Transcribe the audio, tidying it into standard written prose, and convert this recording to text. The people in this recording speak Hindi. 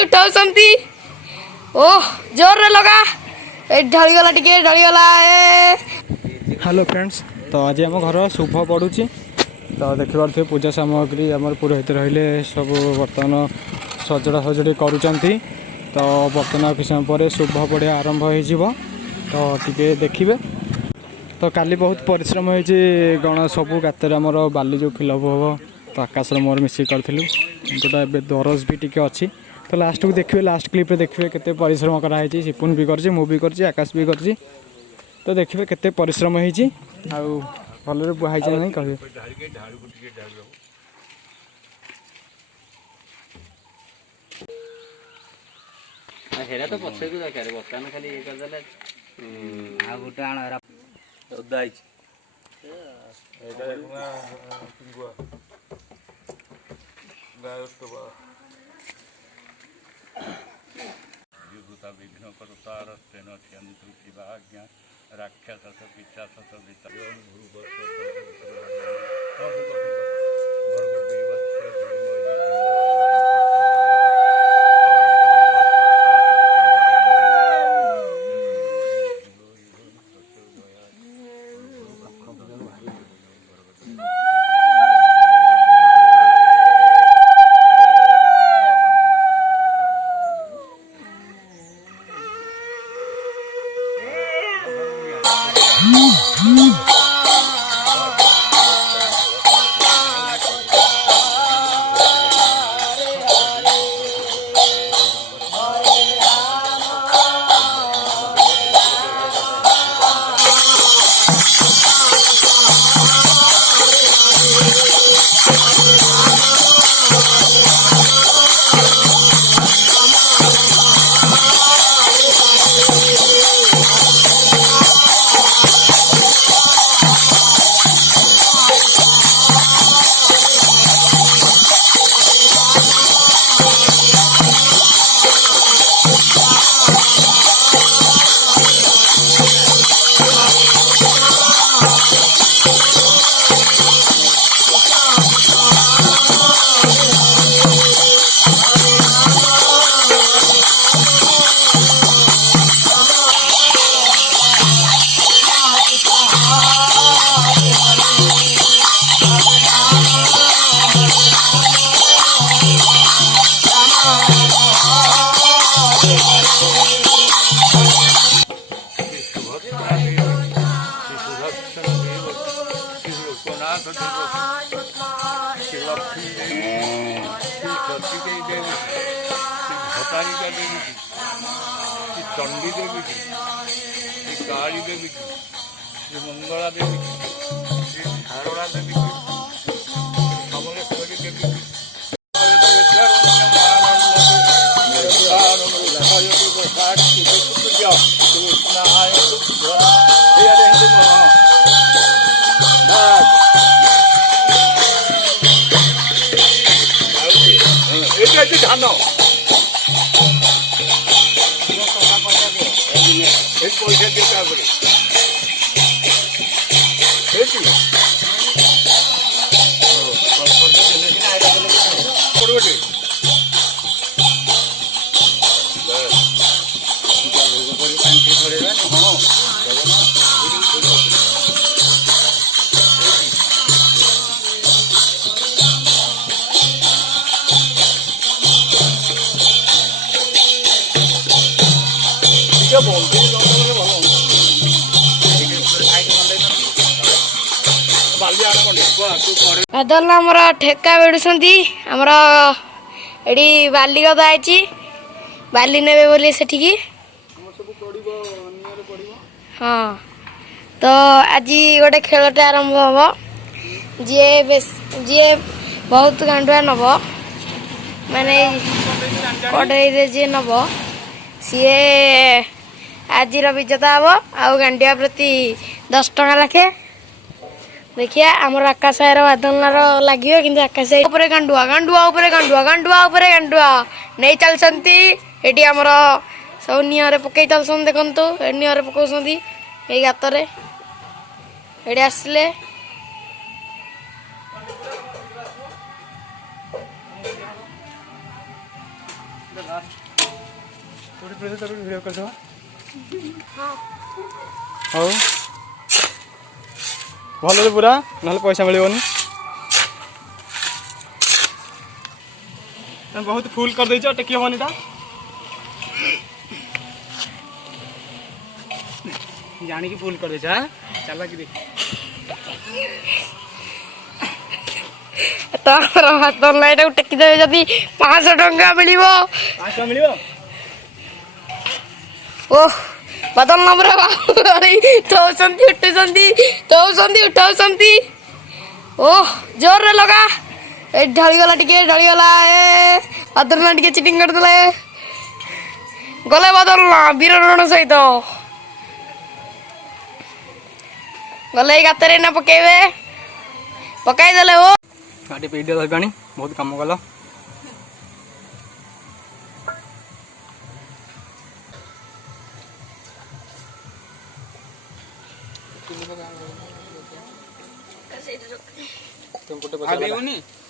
उठाउछन्ती ओह जोर रे लगा ढळीगला टिके ढळीगला हेलो फ्रेंड्स तो आज आम घर शुभ पड़ू तो देखिए पूजा सामग्री आम पुरोहित रहिले सब बर्तमान सजड़ा सजड़ी करुँच तो बर्तमान किसी समय पर शुभ पड़िया आरंभ हो तो टे देखिए तो काली बहुत परिश्रम होती गण सबू गातर आमर बाली जो फिलअप हम तो आकाश मोर मिसिक करूँ जोटा दरज भी टी अच्छी तो लास्ट को देखिए लास्ट क्लिप्रे देखिए केते परिश्रम कराई सिपुन भी कर आकाश भी कर तो देखिए केते परिश्रम होती भल बुहाई नहीं कहे हेरा तो पछे को दरकार बर्तमान खाली ये कर देले आ गोटे आण हेरा ओदा आइछ एटा देखुना पिंगुआ गायस्तबा युगता विघ्न करतार तेन त्यंतु शिवाज्ञा राक्षस पिशाच वितरण भटारिका देवी की चंडी देवी की काली देवी की मंगला देवी की धारणा देवी की समलेश्वरी देवी की धान पैसा देता गाधल आमर ठेका बेड़ुंट आमर एडी बाली गदा आई बाली ने बोली सेठिकी हाँ तो आज गोटे खेलटे आरंभ हम जी बहुत गांडुआ नब माने कड़े जी नब सी आज विजेता हम आउ गांडिया प्रति 10 टका लाखे देखिए आमर आकाश बादलनार लगे कि आकाश गांडुआ गांडुआ गांडुआ गांडुआ गांडुआ नहीं चलती ये आमर सब निहर पकई चलसन देखु निहर पकाउं ये गातर ये आसले ଭିଡ଼ିଓ କରିଦେବା ହଉ ଭଲରେ ପୁରା ନହେଲେ ପଇସା ମିଳିବନି ବହୁତ ଫୁଲ କରିଦେଇଛ ଟେକି ହବନି ତା ଜାଣିକି ଫୁଲ କରିଦେଇଛ ଚାଲ କି ଦେଖ ତାର ହାତ ଲାଇଟାକୁ ଟେକିଦେବେ ଯଦି 500 ଟଙ୍କା ମିଳିବ 500 ମିଳିବ ଓହ ବଦଲ ନମ୍ବର ଉଠଉଛନ୍ତି ଉଠଉଛନ୍ତି ଓହ ଜୋରରେ ଲଗା ଏ ଢଳିଗଲା ଢଳିଗଲା ଏ ବଦଲ ନା ଟିକେ ଚିଟିଂ କରିଦେଲେ ଗଲେ ବଦଲ ନା ବୀର ରଣ ସହିତ ଗଲେ ଏଇ ଗାତରେ ନା ପକେଇବେ ପକାଇଦେଲେ ଓ ଗାଡ଼ି ପିଇ ଦିଅ ଧରିପାଣି ବହୁତ କାମ କଲ तुम